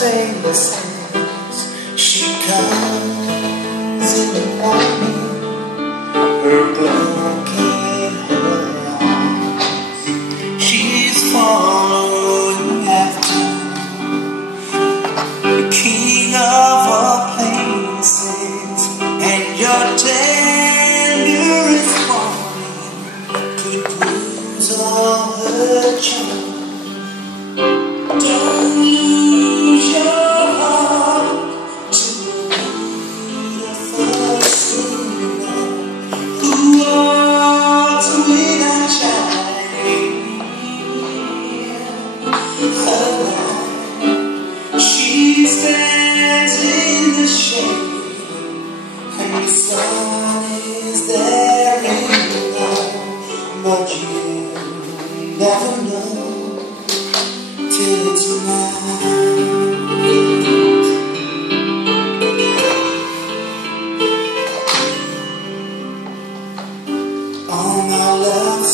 faces. She comes in the morning, her broken arms. She's following after the king of all places, and your tenderest warning could lose all her charm. Don't lose your heart to the beautiful singer who walks without shining her light. She stands in the shade, and the sun is there in the night, but you never know till it's night. All my love